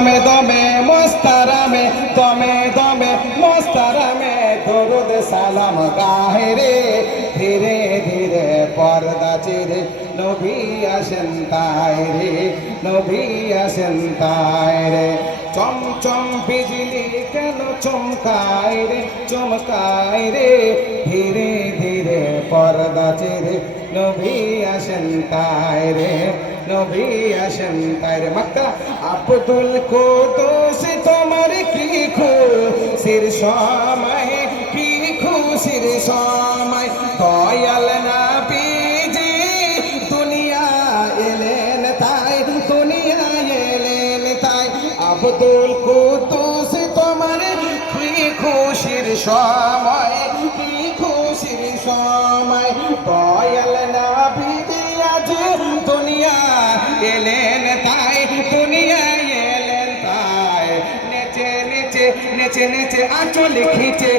দমে দমে মোস্তারামে দমে দমে মোস্তারামে দরুদ সালাম গাহে রে ধীরে ধীরে পর্দা চিরে নবী আসেন তাই রে নবী আসেন তাই রে চমচম বিজলি কেন চমকায় রে চমকায় রে ধীরে ধীরে পর্দা চিরে নবী আসেন তাই রে নবী আসেন তাই রে মক্কা আব্দুল কুদ্দুস তোমার কি খুশির সময় কি খুশির সময় দয়াল নবীজি দুনিয়া এলেন তাই দুনিয়া এলেন তাই আব্দুল কুদ্দুস তোমার কি খুশির সময় কি খুশির সময় দয়াল নবীজি আজ দুনিয়া এলেন তাই দুনিয়া এলেন তাই নেচে নেচে নেচে নেচে আঁচল খিচে